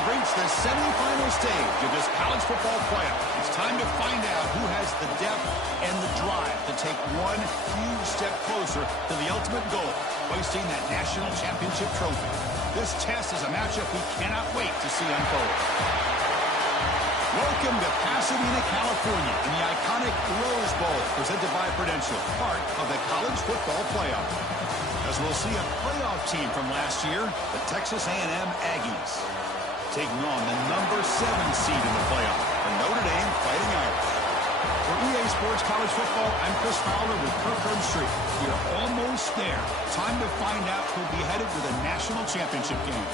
Reached the semifinal stage of this college football playoff. It's time to find out who has the depth and the drive to take one huge step closer to the ultimate goal, hoisting that national championship trophy. This test is a matchup we cannot wait to see unfold. Welcome to Pasadena, California, in the iconic Rose Bowl, presented by Prudential, part of the college football playoff. As we'll see a playoff team from last year, the Texas A&M Aggies, taking on the number 7 seed in the playoff, the Notre Dame Fighting Irish. For EA Sports College Football, I'm Chris Fowler with Kirkland Street. We are almost there. Time to find out who'll be headed to the national championship game.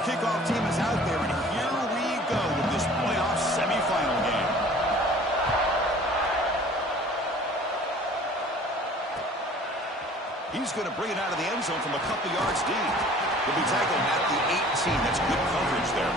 Kickoff team is out there, and here we go with this playoff semifinal game. He's going to bring it out of the end zone from a couple yards deep. He'll be tackled at the 18. That's good coverage there.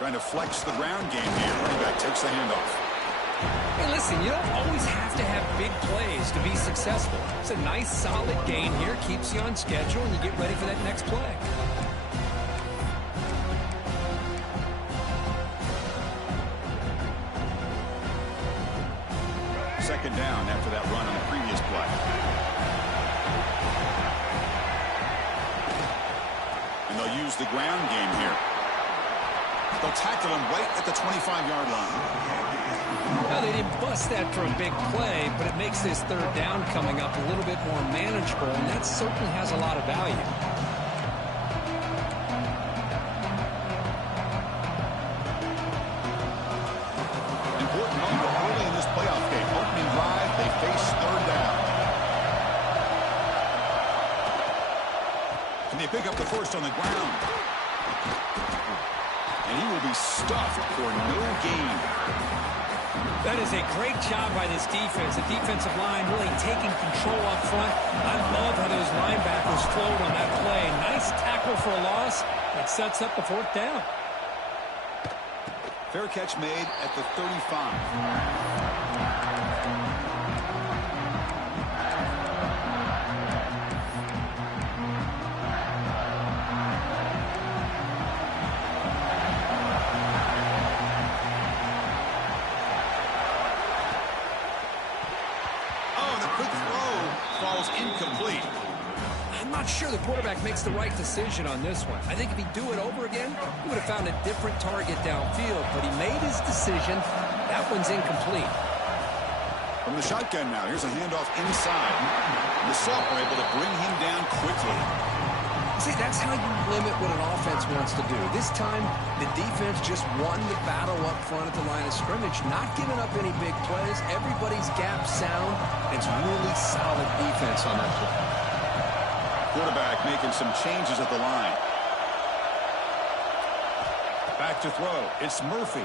Trying to flex the ground game here. Running back takes the handoff. Hey, listen, you don't always have to have big plays to be successful. It's a nice, solid gain here. Keeps you on schedule, and you get ready for that next play. Second down after that run on the previous play. And they'll use the ground game here. They'll tackle him right at the 25-yard line. Now, they didn't bust that for a big play, but it makes this third down coming up a little bit more manageable, and that certainly has a lot of value. Important moment early in this playoff game. Opening drive, they face third down. Can they pick up the first on the ground? And he will be stuffed for no gain. That is a great job by this defense. The defensive line really taking control up front. I love how those linebackers flowed on that play. Nice tackle for a loss. It sets up the fourth down. Fair catch made at the 35. Incomplete. I'm not sure the quarterback makes the right decision on this one. I think if he'd do it over again, he would have found a different target downfield, but he made his decision. That one's incomplete. From the shotgun now, here's a handoff inside. The Salt were able to bring him down quickly. See, that's how you limit what an offense wants to do. This time, the defense just won the battle up front at the line of scrimmage, not giving up any big plays. Everybody's gap sound. It's really solid defense on that play. Quarterback making some changes at the line. Back to throw. It's Murphy.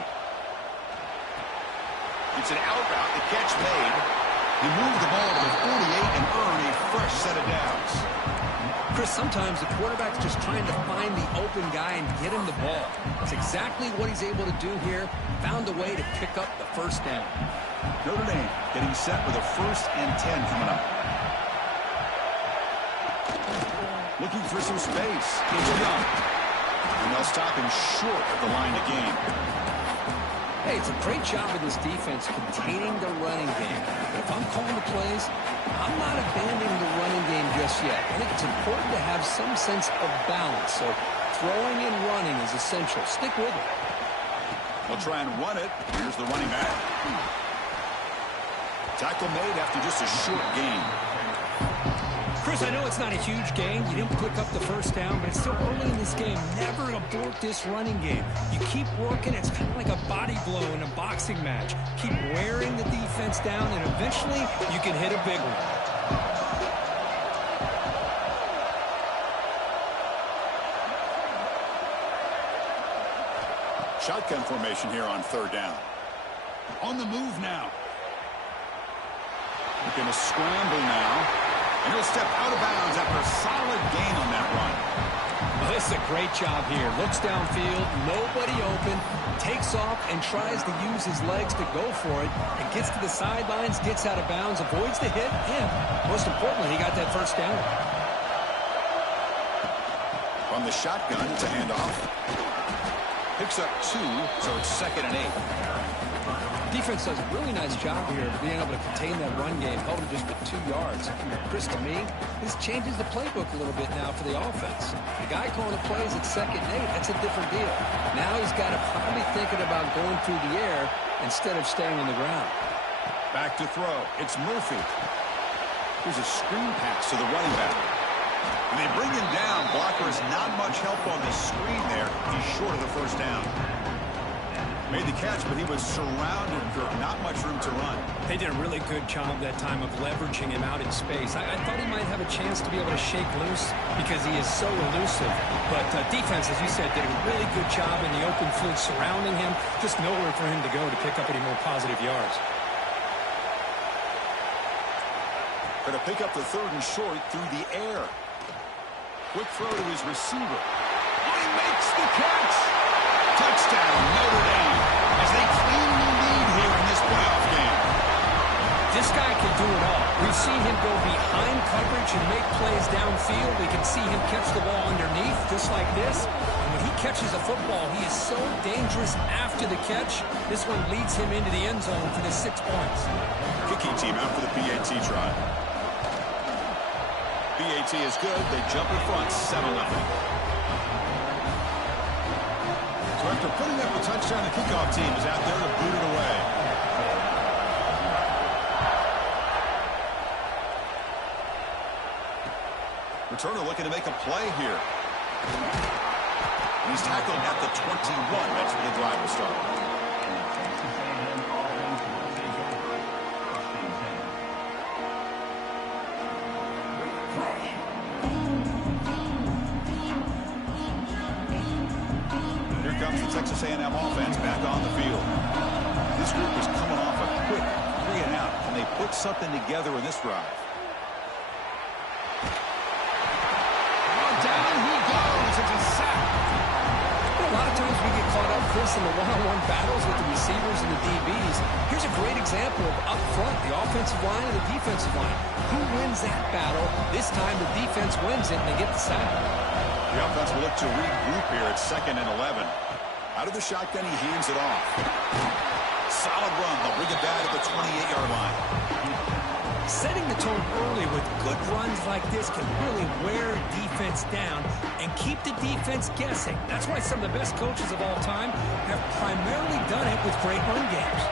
It's an out route, the catch made. He moved the ball to the 48 and earned a fresh set of downs. Chris, sometimes the quarterback's just trying to find the open guy and get him the ball. That's exactly what he's able to do here. Found a way to pick up the first down. Notre Dame getting set with a 1st and 10 coming up. Looking for some space. It's Young. And they'll stop him short of the line to gain. Hey, it's a great job of this defense containing the running game. If I'm calling the plays, I'm not abandoning the running game just yet. I think it's important to have some sense of balance. So throwing and running is essential. Stick with it. They'll try and run it. Here's the running back. Tackle made after just a short gain. Chris, I know it's not a huge gain. You didn't pick up the first down, but it's still early in this game. Never abort this running game. You keep working. It's kind of like a body blow in a boxing match. Keep wearing the defense down, and eventually you can hit a big one. Shotgun formation here on 3rd down. On the move now. They're going to scramble now. And he'll step out of bounds after a solid gain on that run. Well, this is a great job here. Looks downfield, nobody open, takes off and tries to use his legs to go for it, and gets to the sidelines, gets out of bounds, avoids the hit, and most importantly, he got that first down. From the shotgun to handoff. Picks up 2, so it's 2nd and 8. Defense does a really nice job here of being able to contain that run game, held him just with 2 yards. Chris, to me, this changes the playbook a little bit now for the offense. The guy calling the plays at 2nd and 8, that's a different deal. Now he's got to probably thinking about going through the air instead of staying on the ground. Back to throw. It's Murphy. Here's a screen pass to the running back. And they bring him down. Blocker is not much help on the screen there. He's short of the first down. Made the catch, but he was surrounded for not much room to run. They did a really good job that time of leveraging him out in space. I thought he might have a chance to be able to shake loose because he is so elusive. But defense, as you said, did a really good job in the open field surrounding him. Just nowhere for him to go to pick up any more positive yards. Going to pick up the 3rd and short through the air. Quick throw to his receiver. Oh, he makes the catch. Touchdown, Notre Dame, as they claim the lead here in this playoff game. This guy can do it all. We've seen him go behind coverage and make plays downfield. We can see him catch the ball underneath, just like this. And when he catches a football, he is so dangerous after the catch. This one leads him into the end zone for the 6 points. Kicking team out for the PAT try. PAT is good. They jump in front, 7-0. So after putting up a touchdown, the kickoff team is out there to boot it away. Returner looking to make a play here. And he's tackled at the 21. That's where the drive will start. Comes the Texas A&M offense back on the field. This group is coming off a quick 3 and out. Can they put something together in this drive? Down he goes. It's a sack. A lot of times we get caught up, Chris, in the one-on-one battles with the receivers and the DBs. Here's a great example of up front, the offensive line and the defensive line. Who wins that battle? This time the defense wins it and they get the sack. The offense will look to regroup here at 2nd and 11. Out of the shotgun, he hands it off. Solid run. They'll bring it back at the 28-yard line. Setting the tone early with good runs like this can really wear defense down and keep the defense guessing. That's why some of the best coaches of all time have primarily done it with great run games.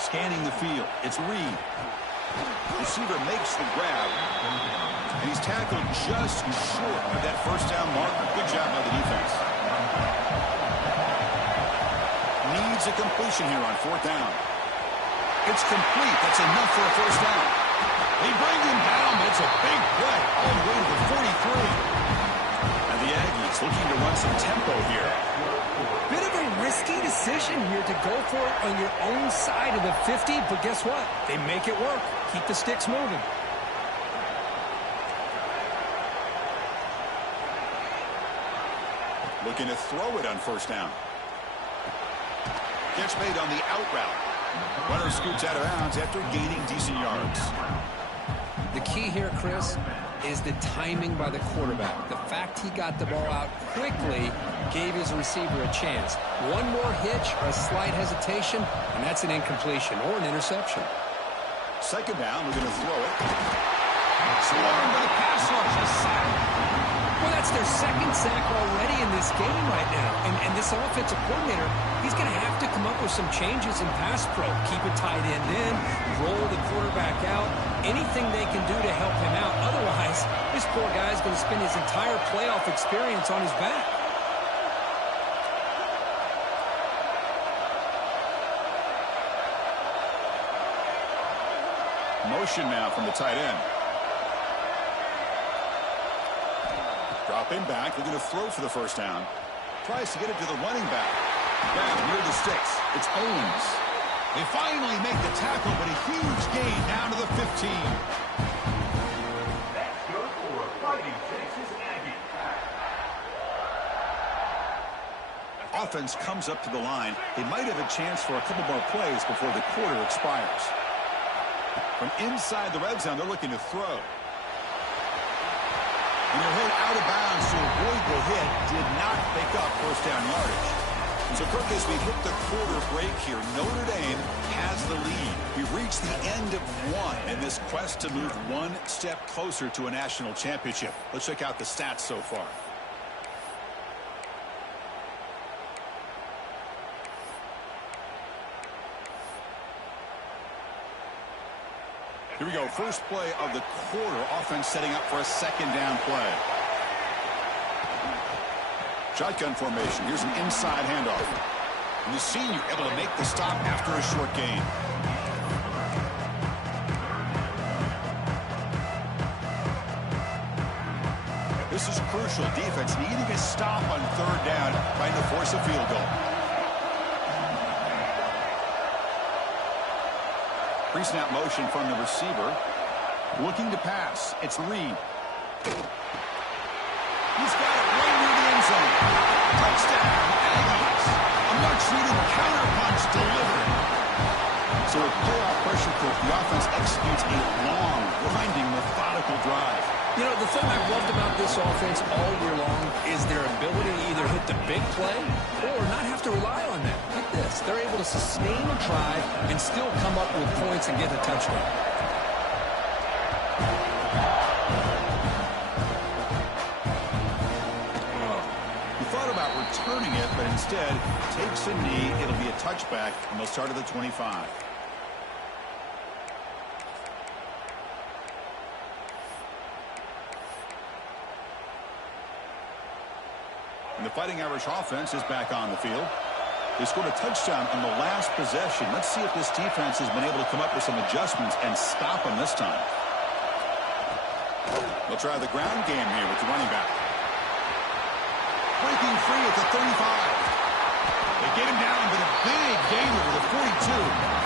Scanning the field. It's Reed. Receiver makes the grab. And he's tackled just short of that first down marker. Good job by the defense. Needs a completion here on 4th down. It's complete. That's enough for a first down. They bring him down. It's a big play all the way to the 43. And the Aggies defense looking to run some tempo here. Bit of a risky decision here to go for it on your own side of the 50, but guess what? They make it work. Keep the sticks moving. Looking to throw it on first down. Catch made on the out route. Runner scoots out of bounds after gaining decent yards. The key here, Chris, is the timing by the quarterback. The fact he got the ball out quickly gave his receiver a chance. One more hitch or a slight hesitation, and that's an incompletion or an interception. Second down, we're going to throw it. Swarmed by the pass rush. A sack. Well, that's their second sack already in this game right now. And this offensive coordinator, he's going to have to come up with some changes in pass pro. Keep a tight end in, roll the quarterback out, anything they can do to help him out. Otherwise, this poor guy's going to spend his entire playoff experience on his back. Motion now from the tight end. Dropping back, looking to throw for the first down. Tries to get it to the running back. Down near the sticks. It's Owens. They finally make the tackle, but a huge gain down to the 15. That's good for a Fighting Texas Aggie. Offense comes up to the line. They might have a chance for a couple more plays before the quarter expires. From inside the red zone, they're looking to throw. And they're hit out of bounds to avoid the hit. Did not pick up first down yardage. So, Kirk, as we hit the quarter break here, Notre Dame has the lead. We've reached the end of one in this quest to move one step closer to a national championship. Let's check out the stats so far. Here we go. First play of the quarter. Offense setting up for a second down play. Shotgun formation. Here's an inside handoff. And the senior able to make the stop after a short gain. This is crucial. Defense needing a stop on third down, trying to force a field goal. Pre-snap motion from the receiver. Looking to pass. It's Reed. He's got it right near the end zone. Touchdown, Aggies. A much-needed counterpunch delivered. So with playoff pressure, the offense executes a long, winding, methodical drive. You know, the thing I've loved about this offense all year long is their ability to either hit the big play or not have to rely on that. Look at this. They're able to sustain a drive and still come up with points and get a touchdown. He thought about returning it, but instead takes a knee. It'll be a touchback, and they'll start at the 25. And the Fighting Irish offense is back on the field. They scored a touchdown on the last possession. Let's see if this defense has been able to come up with some adjustments and stop them this time. They'll try the ground game here with the running back. Breaking free at the 35. They get him down, but a big gain over the 42.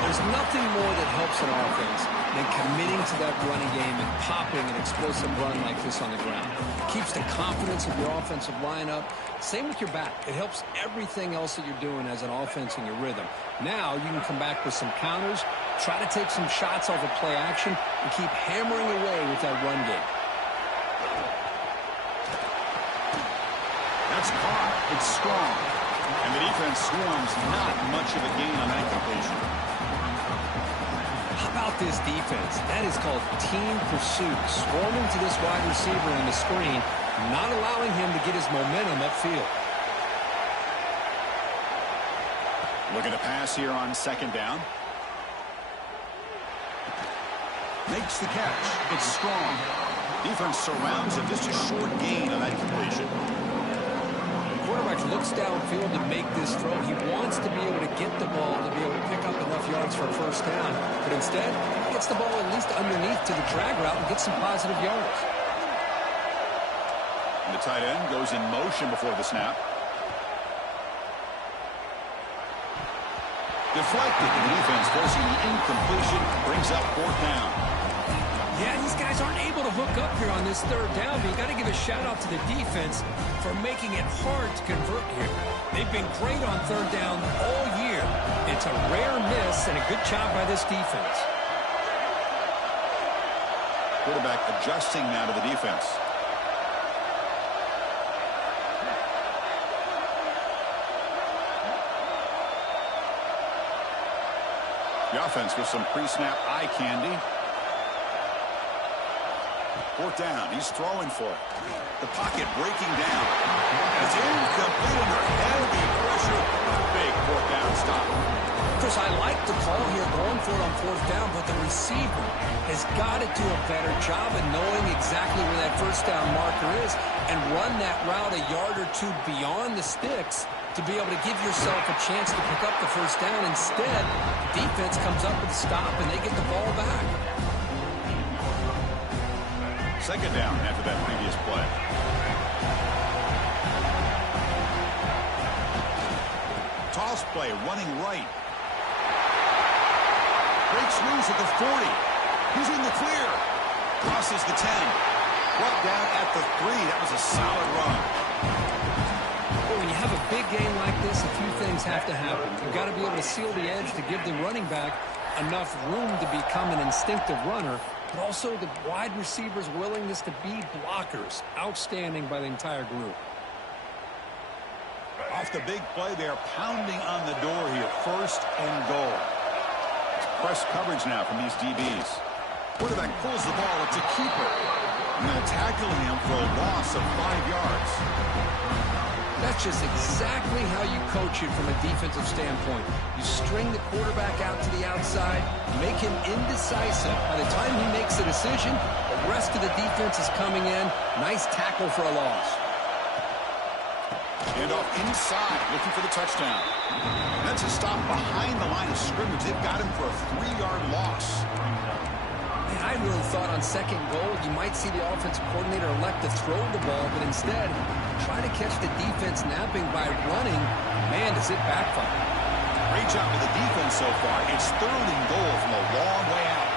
There's nothing more that helps an offense than committing to that running game and popping an explosive run like this on the ground. It keeps the confidence of your offensive lineup. Same with your back. It helps everything else that you're doing as an offense in your rhythm. Now you can come back with some counters, try to take some shots off of play action, and keep hammering away with that run game. That's caught. It's strong. And the defense swarms not much of a gain on that completion. How about this defense? That is called team pursuit. Swarming to this wide receiver on the screen, not allowing him to get his momentum upfield. Looking to pass here on second down. Makes the catch. It's strong. Defense surrounds him. Just a short gain on that completion. Quarterback looks downfield to make this throw. He wants to be able to get the ball to be able to pick up enough yards for a first down. But instead, he gets the ball at least underneath to the drag route and gets some positive yards. The the tight end goes in motion before the snap. Deflected, and the defense forcing the incompletion, brings up 4th down. Yeah, these guys aren't able to hook up here on this 3rd down, but you got to give a shout-out to the defense for making it hard to convert here. They've been great on 3rd down all year. It's a rare miss and a good job by this defense. Quarterback adjusting now to the defense. The offense with some pre-snap eye candy. 4th down. He's throwing for it. The pocket breaking down. It's incomplete under heavy pressure. A big 4th down stop. Chris, I like the call here going for it on 4th down, but the receiver has got to do a better job of knowing exactly where that 1st down marker is and run that route a yard or 2 beyond the sticks to be able to give yourself a chance to pick up the 1st down. Instead, the defense comes up with a stop and they get the ball back. 2nd down after that previous play. Toss play running right. Breaks loose at the 40. He's in the clear. Crosses the 10. Brought down at the 3. That was a solid run. Well, when you have a big game like this, a few things have to happen. You've got to be able to seal the edge to give the running back enough room to become an instinctive runner, but also the wide receivers' willingness to be blockers. Outstanding by the entire group. Off the big play, they're pounding on the door here. 1st and goal. It's press coverage now from these DBs. Quarterback pulls the ball. It's a keeper. And they're tackling him for a loss of 5 yards. That's just exactly how you coach it from a defensive standpoint. You string the quarterback out to the outside, make him indecisive. By the time he makes a decision, the rest of the defense is coming in. Nice tackle for a loss. And off inside, looking for the touchdown. That's a stop behind the line of scrimmage. They've got him for a 3-yard loss. Man, I really thought on 2nd goal you might see the offensive coordinator elect to throw the ball, but instead try to catch the defense napping by running. Man, does it backfire. Great job of the defense so far. It's 3rd and goal from a long way out.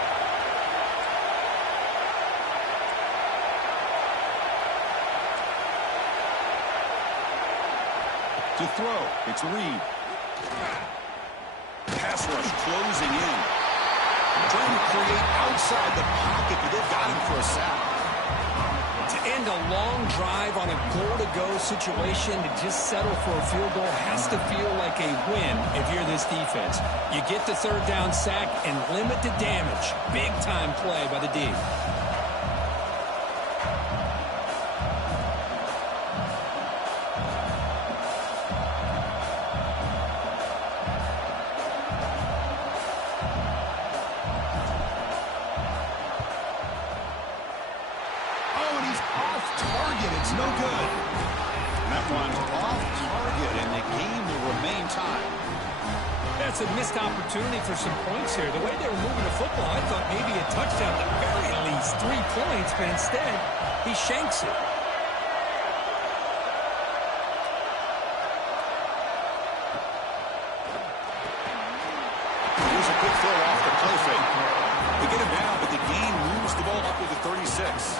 To throw, it's Reed. Pass rush closing in. Trying to create outside the pocket, but they've got him for a sack. To end a long drive on a goal-to-go situation, to just settle for a field goal has to feel like a win if you're this defense. You get the 3rd down sack and limit the damage. Big-time play by the D. No good. And that one's off target, and the game will remain tied. That's a missed opportunity for some points here. The way they were moving the football, I thought maybe a touchdown, at the very least 3 points, but instead, he shanks it. Here's a quick throw off the play fake. They get him down, but the game moves the ball up to the 36.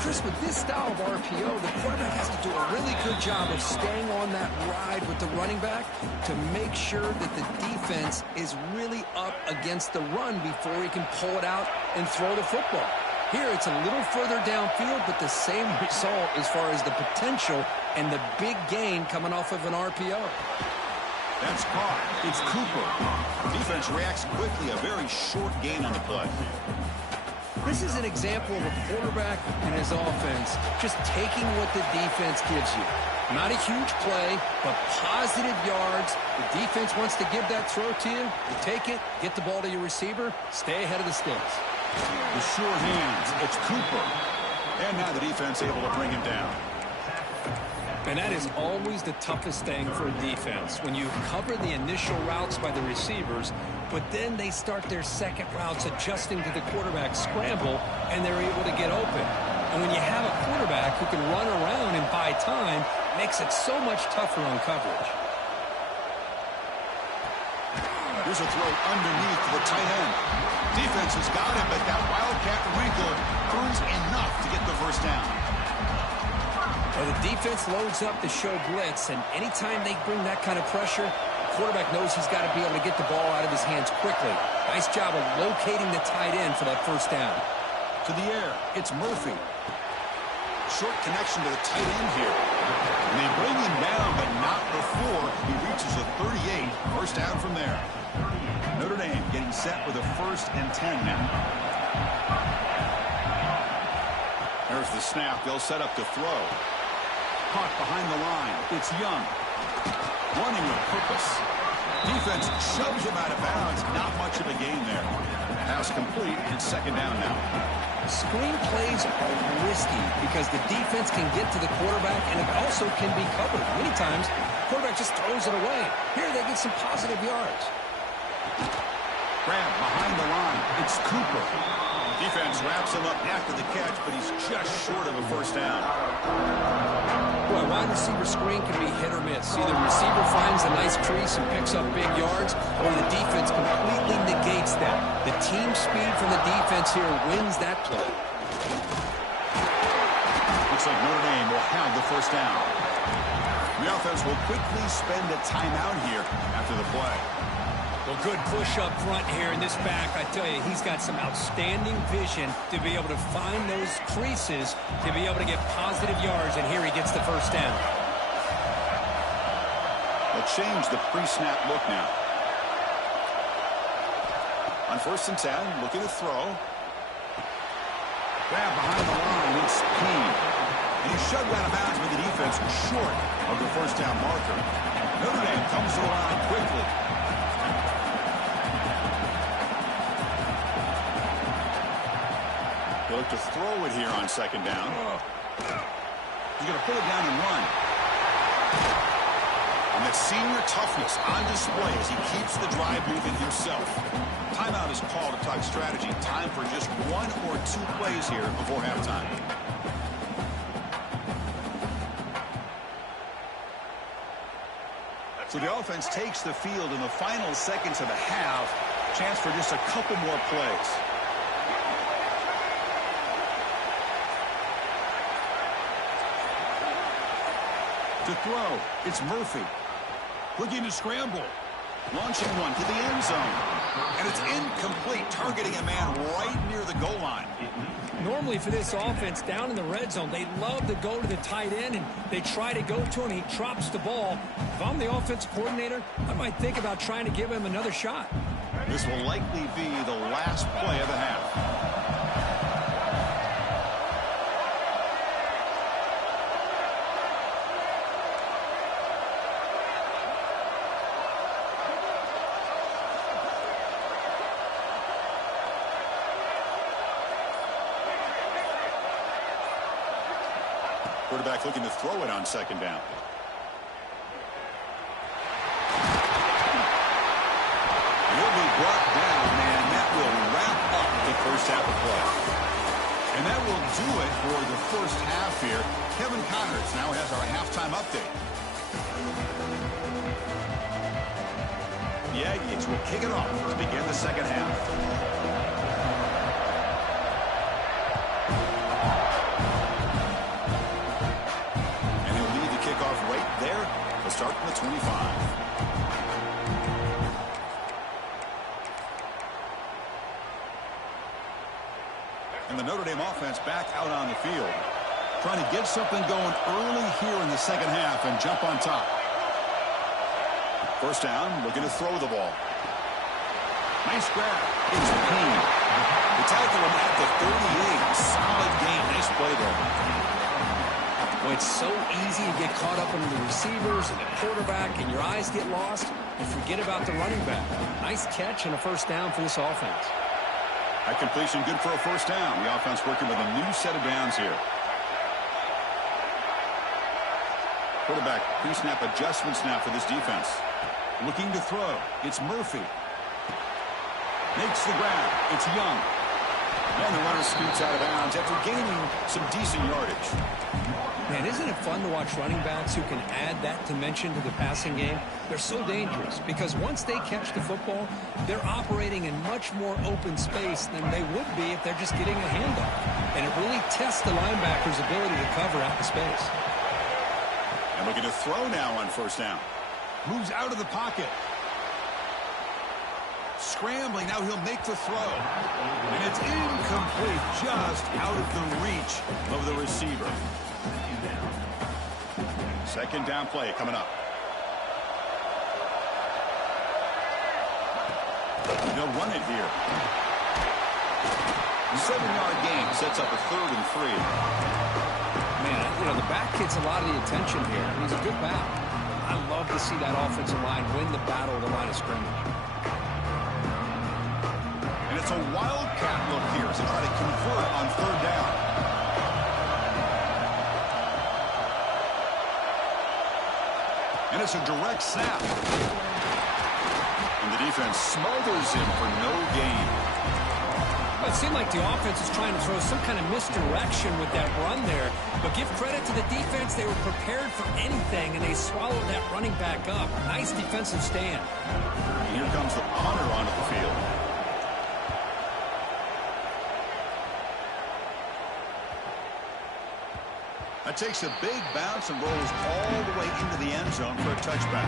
Chris, with this style of RPO, the quarterback has to do a really good job of staying on that ride with the running back to make sure that the defense is really up against the run before he can pull it out and throw the football. Here, it's a little further downfield, but the same result as far as the potential and the big gain coming off of an RPO. That's caught. It's Cooper. Defense reacts quickly. A very short gain on the play. This is an example of a quarterback and his offense just taking what the defense gives you. Not a huge play, but positive yards. The defense wants to give that throw to you. You take it, get the ball to your receiver, stay ahead of the sticks. The sure hands. It's Cooper. And now the defense able to bring him down. And that is always the toughest thing for a defense. When you cover the initial routes by the receivers, but then they start their second routes adjusting to the quarterback scramble, and they're able to get open. And when you have a quarterback who can run around and buy time, it makes it so much tougher on coverage. Here's a throw underneath to the tight end. Defense has got him, but that wildcat wrinkle earns enough to get the first down. Well, the defense loads up to show blitz, and anytime they bring that kind of pressure, the quarterback knows he's got to be able to get the ball out of his hands quickly. Nice job of locating the tight end for that first down. To the air, it's Murphy. Short connection to the tight end here. And they bring him down, but not before he reaches a 38. First down from there. Notre Dame getting set with a 1st and 10 now. There's the snap. They'll set up to throw. Caught behind the line. It's Young. Running with purpose. Defense shoves him out of bounds. Not much of a gain there. Pass complete. It's 2nd down now. Screen plays are risky because the defense can get to the quarterback, and it also can be covered. Many times, the quarterback just throws it away. Here they get some positive yards. Grab behind the line. It's Cooper. Defense wraps him up after the catch, but he's just short of a first down. Boy, wide receiver screen can be hit or miss. Either the receiver finds a nice crease and picks up big yards, or the defense completely negates that. The team speed from the defense here wins that play. Looks like Notre Dame will have the first down. The offense will quickly spend a timeout here after the play. Well, good push up front here in this back. I tell you, he's got some outstanding vision to be able to find those creases, to be able to get positive yards, and here he gets the first down. They'll change the pre-snap look now. On 1st and 10, looking to throw. Grab behind the line, it's Payne. And he's shoved out of bounds with the defense short of the first down marker. Notre Dame comes to the line quickly. They look to throw it here on 2nd down. He's going to pull it down and run. And that senior toughness on display as he keeps the drive moving himself. Timeout is called to talk strategy. Time for just 1 or 2 plays here before halftime. So the offense takes the field in the final seconds of the half. Chance for just a couple more plays. To throw, it's Murphy. Looking to scramble. Launching one to the end zone. And it's incomplete, targeting a man right near the goal line. Normally for this offense down in the red zone, they love to go to the tight end, and they try to go to him. He drops the ball. If I'm the offensive coordinator, I might think about trying to give him another shot. This will likely be the last play of the half. Quarterback looking to throw it on 2nd down. He'll be brought down, and that will wrap up the first half of play. And that will do it for the first half here. Kevin Connors now has our halftime update. The Aggies will kick it off to begin the 2nd half. Start from the 25. And the Notre Dame offense back out on the field. Trying to get something going early here in the 2nd half and jump on top. First down, looking to throw the ball. Nice grab. It's Payne. The tackle him at the 38. Solid gain. Nice play there. Well, it's so easy to get caught up in the receivers and the quarterback, and your eyes get lost. You forget about the running back. Nice catch and a first down for this offense. That completion good for a first down. The offense working with a new set of downs here. Quarterback pre-snap adjustments now for this defense. Looking to throw. It's Murphy. Makes the grab. It's Young. And the runner scoots out of bounds after gaining some decent yardage. Man, isn't it fun to watch running backs who can add that dimension to the passing game? They're so dangerous because once they catch the football, they're operating in much more open space than they would be if they're just getting a handoff. And it really tests the linebacker's ability to cover out the space. And looking to throw now on first down. Moves out of the pocket. Scrambling, now he'll make the throw. And it's incomplete, just out of the reach of the receiver. Second down play coming up. They'll run it here. 7-yard gain sets up a 3rd and 3. Man, you know, the back gets a lot of the attention here. He's a good back. I love to see that offensive line win the battle of the line of scrimmage. And it's a wildcat look here as they try to convert on 3rd down. And it's a direct snap. And the defense smothers him for no gain. It seemed like the offense is trying to throw some kind of misdirection with that run there. But give credit to the defense. They were prepared for anything, and they swallowed that running back up. Nice defensive stand. And here comes the punter onto the field. That takes a big bounce and rolls all the way into the end zone for a touchback.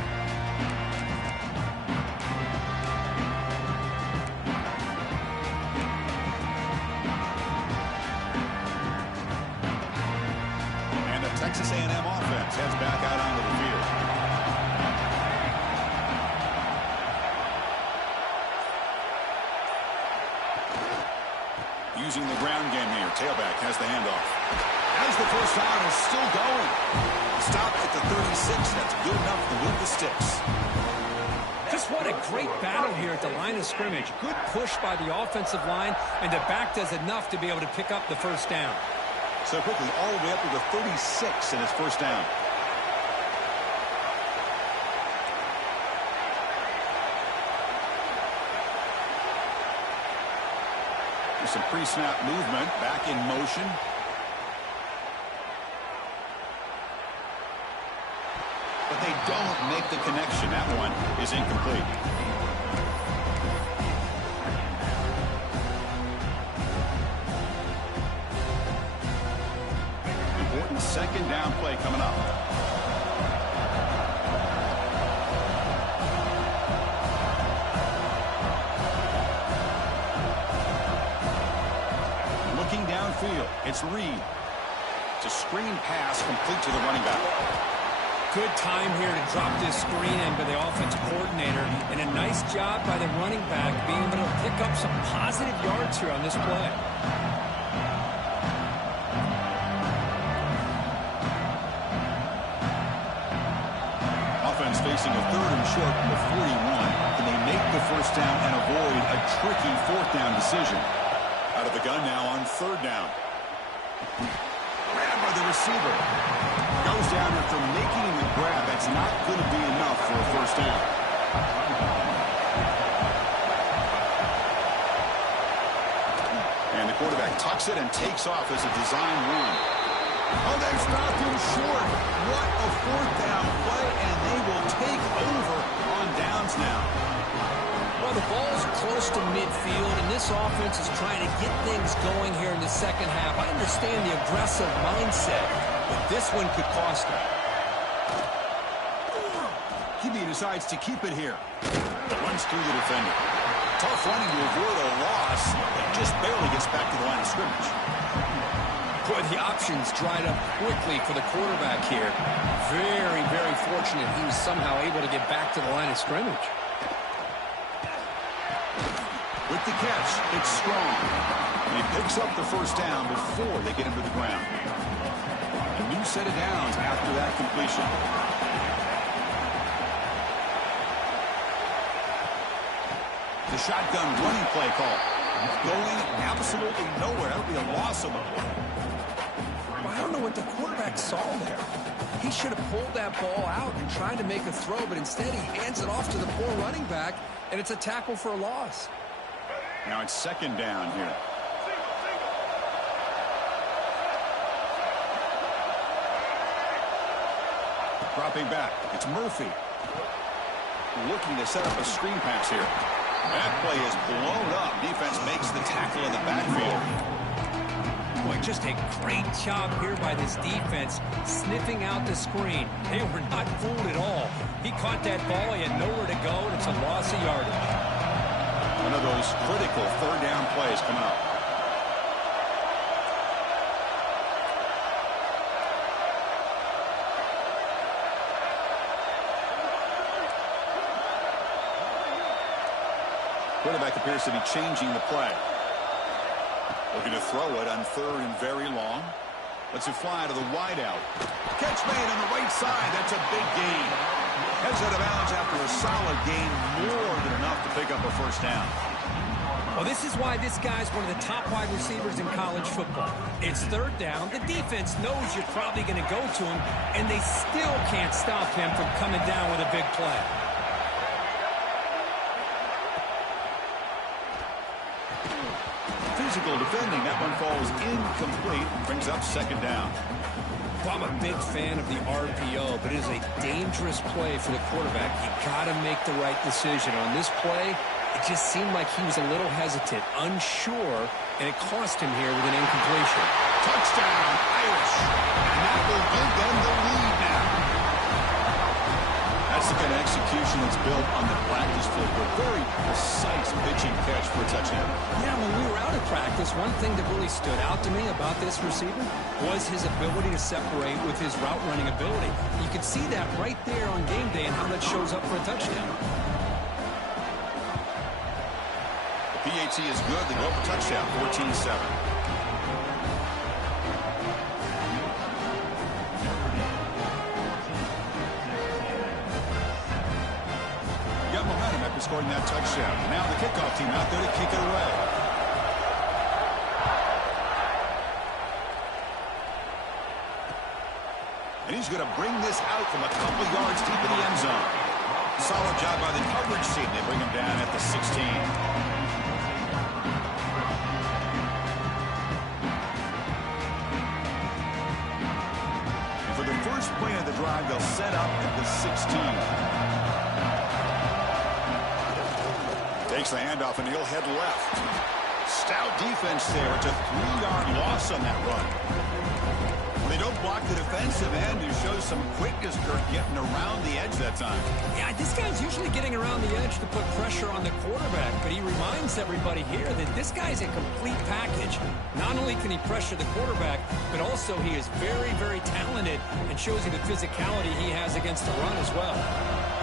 And the Texas A&M offense heads back out onto the field. Using the ground game here, tailback has the handoff. As the first down is still going. Stop at the 36. That's good enough to move the sticks. Just what a great battle here at the line of scrimmage. Good push by the offensive line, and the back does enough to be able to pick up the first down. So quickly, all the way up to the 36 in his first down. There's some pre-snap movement, back in motion. But they don't make the connection. That one is incomplete. Important second down play coming up. Looking downfield, it's Reed. It's a screen pass complete to the running back. Good time here to drop this screen in by the offensive coordinator, and a nice job by the running back being able to pick up some positive yards here on this play. Offense facing a 3rd and short from the 41. Can they make the first down and avoid a tricky 4th down decision? Out of the gun now on 3rd down. Grabbed by the receiver. Goes down after making the grab. That's not going to be enough for a first down. And the quarterback tucks it and takes off as a design run. Oh, they've stopped him short. What a 4th down play, and they will take over on downs now. Well, the ball's close to midfield, and this offense is trying to get things going here in the second half. I understand the aggressive mindset, but this one could cost him. He decides to keep it here. Runs through the defender. Tough running to avoid a loss. It just barely gets back to the line of scrimmage. Boy, the options dried up quickly for the quarterback here. Very, very fortunate he was somehow able to get back to the line of scrimmage. With the catch, it's strong. And he picks up the first down before they get him to the ground. A new set of downs after that completion. The shotgun running play call. Going absolutely nowhere. That'll be a loss of a play. I don't know what the quarterback saw there. He should have pulled that ball out and tried to make a throw, but instead he hands it off to the poor running back, and it's a tackle for a loss. Now it's second down here. Dropping back. It's Murphy. Looking to set up a screen pass here. That play is blown up. Defense makes the tackle in the backfield. Boy, just a great job here by this defense, sniffing out the screen. They were not fooled at all. He caught that ball. He had nowhere to go, and it's a loss of yardage. One of those critical third down plays coming up. Quarterback appears to be changing the play. Looking to throw it on third and very long. Lets it fly to the wideout. Catch made on the right side. That's a big gain. Heads out of bounds after a solid gain, more than enough to pick up a first down. Well, this is why this guy's one of the top wide receivers in college football. It's third down. The defense knows you're probably going to go to him, and they still can't stop him from coming down with a big play. Physical defending. That one falls incomplete. Brings up second down. Well, I'm a big fan of the RPO, but it is a dangerous play for the quarterback. You got to make the right decision. On this play, it just seemed like he was a little hesitant, unsure, and it cost him here with an incompletion. Touchdown, Irish. And that will give them the lead now. That's the kind of execution that's built on the practice field. A very precise pitching catch for a touchdown. Yeah, when we were out of practice, one thing that really stood out to me about this receiver was his ability to separate with his route running ability. You could see that right there on game day and how that shows up for a touchdown. The PAT is good. They go for touchdown, 14-7. Scoring that touchdown. Now the kickoff team out there to kick it away. And he's going to bring this out from a couple yards deep in the end zone. Solid job by the coverage team. They bring him down at the 16. And for the first play of the drive, they'll set up at the 16. Takes the handoff, and he'll head left. Stout defense there. It's a 3-yard loss on that run. They don't block the defensive end, who shows some quickness, Kirk, getting around the edge that time. Yeah, this guy's usually getting around the edge to put pressure on the quarterback, but he reminds everybody here that this guy's a complete package. Not only can he pressure the quarterback, but also he is very, very talented and shows you the physicality he has against the run as well.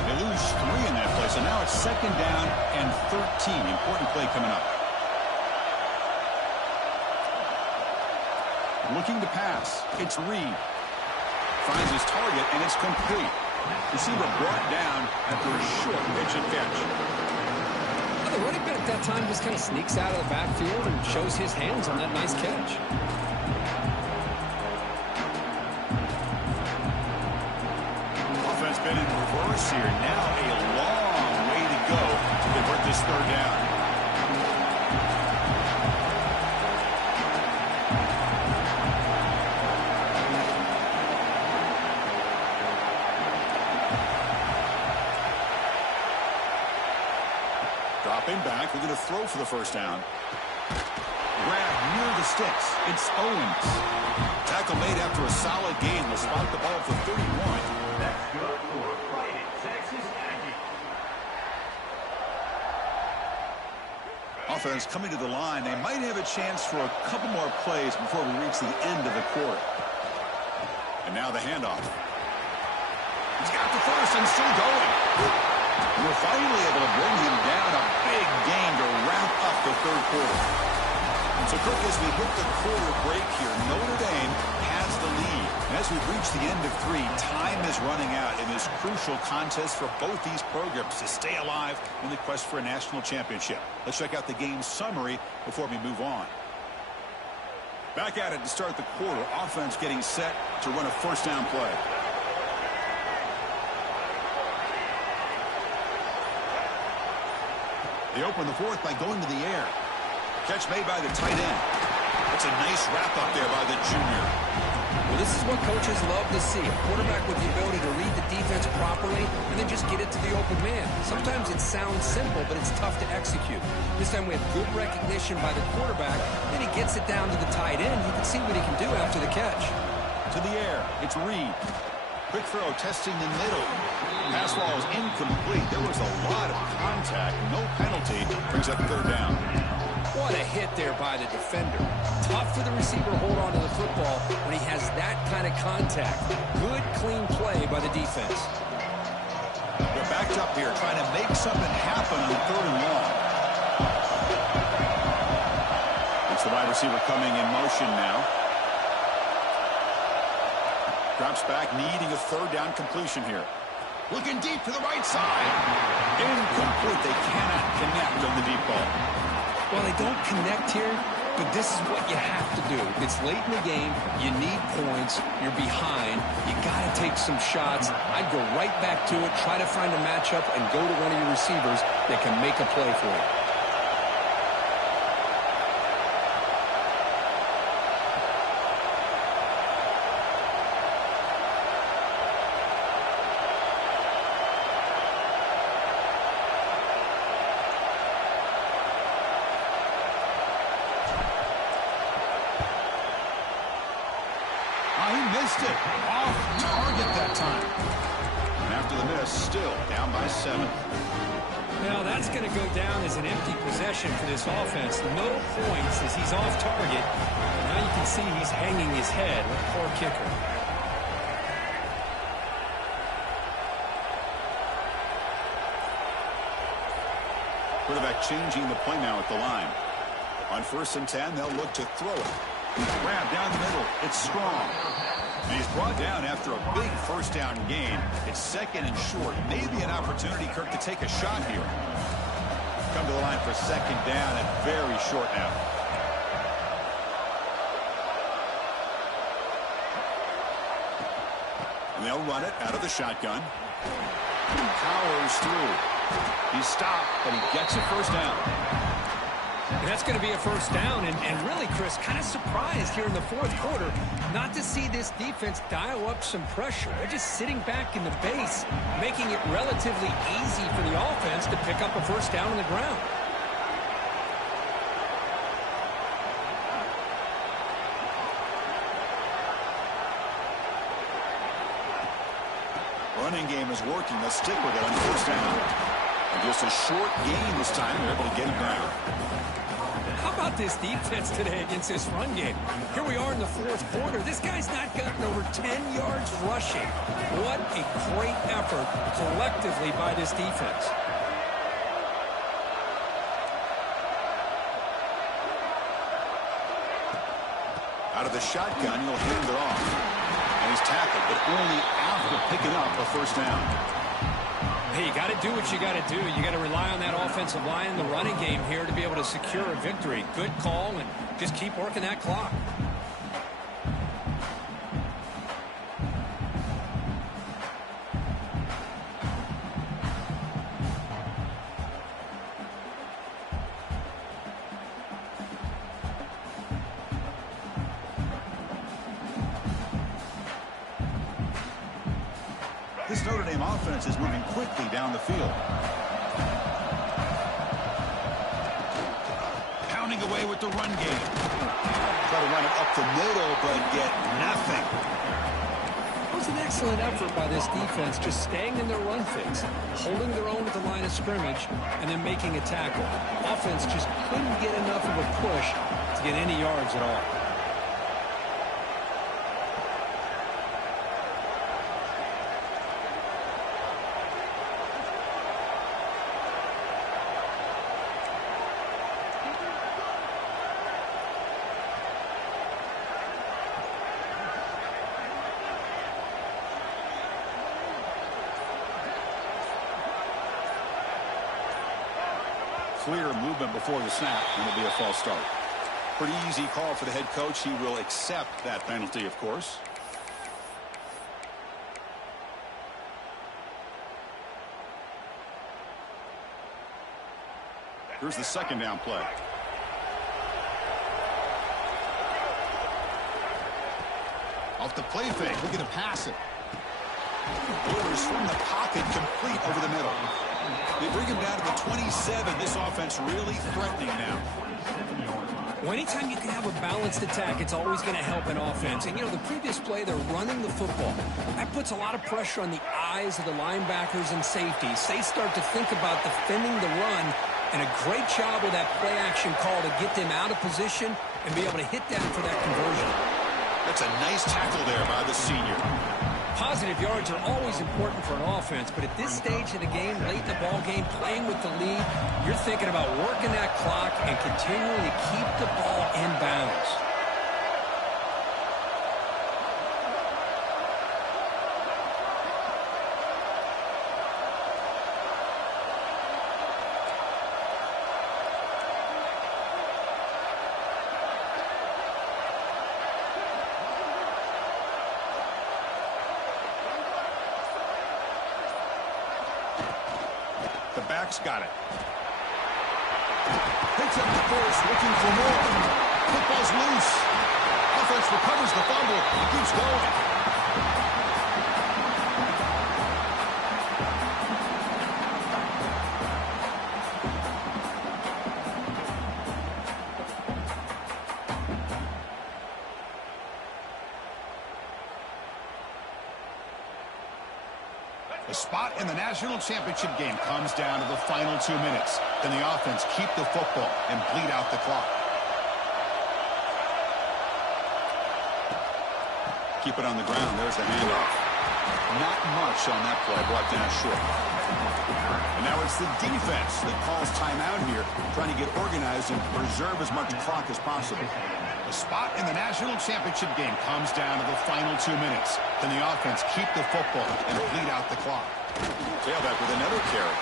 They lose 3 in that play, so now it's second down and 13. Important play coming up. Looking to pass. It's Reed. Finds his target, and it's complete. Receiver brought down after a short pitch and catch. The running back at that time just kind of sneaks out of the backfield and shows his hands on that nice catch. Offense been in reverse here. Now a long way to go to convert this third down. Dropping back, we're going to throw for the first down. Grab near the sticks. It's Owens. Tackle made after a solid gain. Will spot the ball for 31. That's good for Fighting Texas Aggie. Offense coming to the line. They might have a chance for a couple more plays before we reach the end of the quarter. And now the handoff. He's got the first and still going. We're finally able to bring him down. A big gain to wrap up the third quarter. So, Kirk, as we hit the quarter break here, Notre Dame has the lead. And as we've reached the end of 3, time is running out in this crucial contest for both these programs to stay alive in the quest for a national championship. Let's check out the game summary before we move on. Back at it to start the quarter. Offense getting set to run a first down play. They open the fourth by going to the air. Catch made by the tight end. That's a nice wrap up there by the junior. Well, this is what coaches love to see. A quarterback with the ability to read the defense properly and then just get it to the open man. Sometimes it sounds simple, but it's tough to execute. This time we have good recognition by the quarterback. Then he gets it down to the tight end. You can see what he can do after the catch. To the air, it's Reed. Quick throw, testing the middle. Pass ball is incomplete. There was a lot of contact. No penalty. Brings up third down. What a hit there by the defender. Tough for the receiver to hold on to the football when he has that kind of contact. Good, clean play by the defense. They're backed up here, trying to make something happen on third and long. It's the wide receiver coming in motion now. Drops back, needing a third down completion here. Looking deep to the right side. Incomplete. They cannot connect on the deep ball. Well, they don't connect here, but this is what you have to do. It's late in the game. You need points. You're behind. You got to take some shots. I'd go right back to it, try to find a matchup, and go to one of your receivers that can make a play for you. Missed it. Off target that time. And after the miss, still down by 7. Now that's going to go down as an empty possession for this offense. No points as he's off target. Now you can see he's hanging his head. What a poor kicker. Quarterback changing the play now at the line. On 1st and 10, they'll look to throw it. Grab down the middle. It's Strong. And he's brought down after a big first down gain. It's 2nd and short. Maybe an opportunity, Kirk, to take a shot here. Come to the line for 2nd down and very short now. And they'll run it out of the shotgun. Powers through. He's stopped, but he gets a first down. And that's going to be a first down, and really, Chris, kind of surprised here in the 4th quarter not to see this defense dial up some pressure. They're just sitting back in the base, making it relatively easy for the offense to pick up a first down on the ground. Running game is working. Let's stick with it on 1st down. And just a short gain this time. They're able to get him down. How about this defense today against this run game? Here we are in the 4th quarter. This guy's not gotten over 10 yards rushing. What a great effort collectively by this defense. Out of the shotgun, he'll hand it off. And he's tackled, but only after picking up a first down. Hey, you got to do what you got to do. You got to rely on that offensive line in the running game here to be able to secure a victory. Good call, and just keep working that clock. This Notre Dame offense is moving quickly down the field. Pounding away with the run game. Try to run it up the middle, but get nothing. It was an excellent effort by this defense, just staying in their run fix, holding their own at the line of scrimmage, and then making a tackle. Offense just couldn't get enough of a push to get any yards at all. Clear movement before the snap, and it'll be a false start. Pretty easy call for the head coach. He will accept that penalty, of course. Here's the 2nd down play. Off the play fake, looking to pass it. Orders from the pocket, complete over the middle. They bring him down to the 27. This offense really threatening now. Well, anytime you can have a balanced attack, it's always going to help an offense. And, you know, the previous play, they're running the football. That puts a lot of pressure on the eyes of the linebackers and safeties. They start to think about defending the run, and a great job with that play-action call to get them out of position and be able to hit that for that conversion. That's a nice tackle there by the senior. Positive yards are always important for an offense, but at this stage of the game, late in the ball game, playing with the lead, you're thinking about working that clock and continuing to keep the ball in bounds. The back's got it. Picks up the force, looking for more. Football's loose. Offense recovers the fumble. Keeps going. The spot in the national championship game comes down to the final 2 minutes. Then the offense keep the football and bleed out the clock. Keep it on the ground. There's the handoff. Not much on that play. Brought down short. And now it's the defense that calls timeout here, trying to get organized and preserve as much clock as possible. The spot in the national championship game comes down to the final 2 minutes. Then the offense keep the football and bleed out the clock. Tailback with another carry.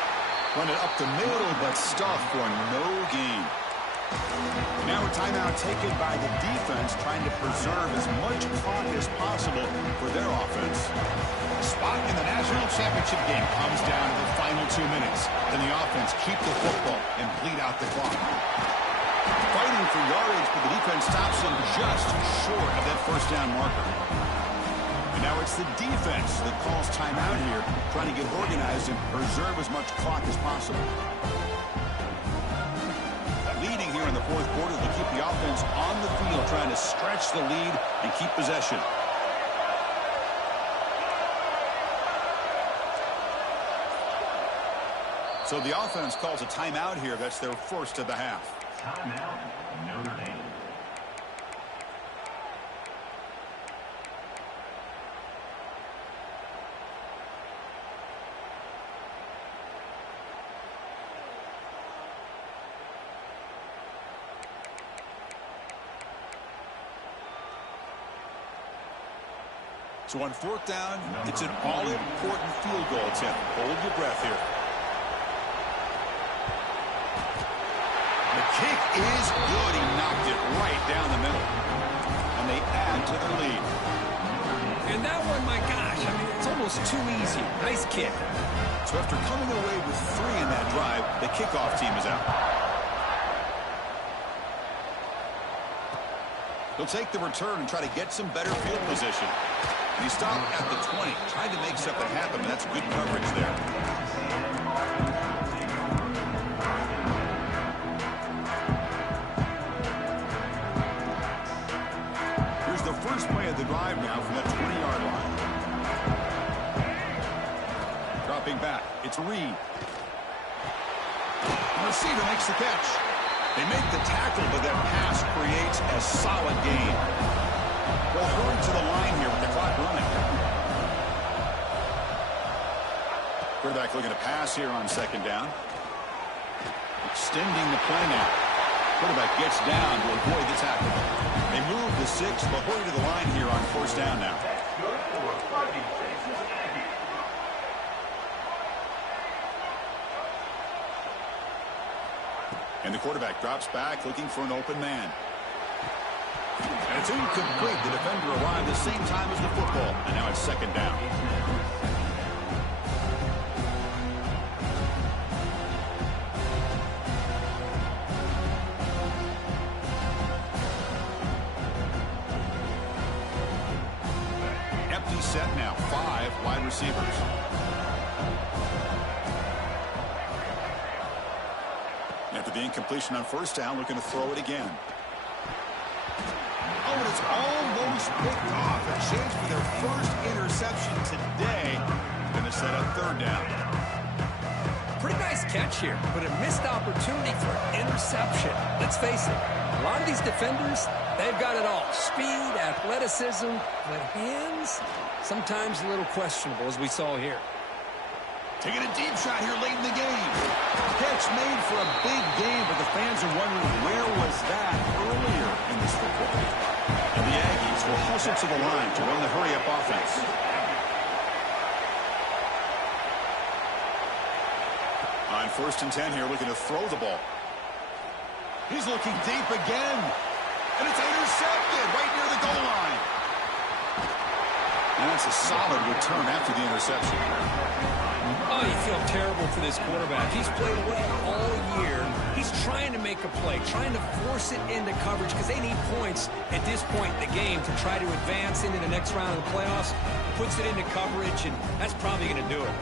Run it up the middle, but stuffed for no gain. And now a timeout taken by the defense, trying to preserve as much clock as possible for their offense. The spot in the national championship game comes down to the final 2 minutes. Then the offense keep the football and bleed out the clock. Fighting for yardage, but the defense stops him just short of that first down marker. And now it's the defense that calls timeout here, trying to get organized and preserve as much clock as possible. Leading here in the fourth quarter, they keep the offense on the field, trying to stretch the lead and keep possession. So the offense calls a timeout here. That's their first of the half. Timeout, Notre Dame. So on fourth down, it's an all-important field goal attempt. Hold your breath here. The kick is good. He knocked it right down the middle. And they add to their lead. And that one, my gosh, I mean, it's almost too easy. Nice kick. So after coming away with 3 in that drive, the kickoff team is out. He'll take the return and try to get some better field position. And he stopped at the 20, trying to make something happen. That's good coverage there. Here's the first play of the drive now from that 20-yard line. Dropping back, it's Reed. The receiver makes the catch. They make the tackle, but that pass creates a solid gain. Well, hurry to the line here with the clock running. Quarterback looking to pass here on second down. Extending the play now. Quarterback gets down to avoid the tackle. They move the 6, but hurry to the line here on first down now. That's good for fighting Texas Aggies. And the quarterback drops back looking for an open man. And it's incomplete. The defender arrived the same time as the football. And now it's second down. set now. 5 wide receivers. After the incompletion on first down, looking to throw it again. Oh, and it's almost picked off. A chance for their first interception today. Going to set up third down. Pretty nice catch here, but a missed opportunity for an interception. Let's face it, a lot of these defenders, they've got it all. Speed, athleticism, but hands, sometimes a little questionable, as we saw here. Taking a deep shot here late in the game. Catch made for a big game, but the fans are wondering where was that earlier in this football game. And the Aggies will hustle to the line to run the hurry-up offense. On 1st and 10 here, looking to throw the ball. He's looking deep again. And it's intercepted right near the goal line. And that's a solid return after the interception. Oh, you feel terrible for this quarterback. He's played well all year. He's trying to make a play, trying to force it into coverage because they need points at this point in the game to try to advance into the next round of the playoffs. Puts it into coverage, and that's probably going to do it.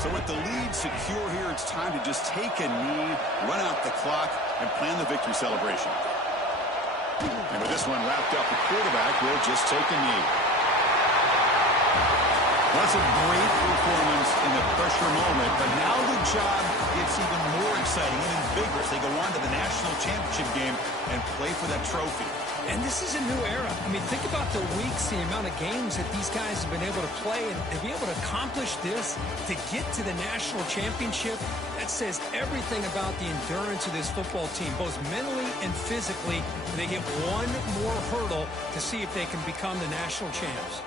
So with the lead secure here, it's time to just take a knee, run out the clock, and plan the victory celebration. And with this one wrapped up, the quarterback will just take a knee. That's a great performance in the pressure moment, but now the job gets even more exciting and vigorous. They go on to the national championship game and play for that trophy. And this is a new era. I mean, think about the weeks, the amount of games that these guys have been able to play, and to be able to accomplish this, to get to the national championship, that says everything about the endurance of this football team, both mentally and physically. They get one more hurdle to see if they can become the national champs.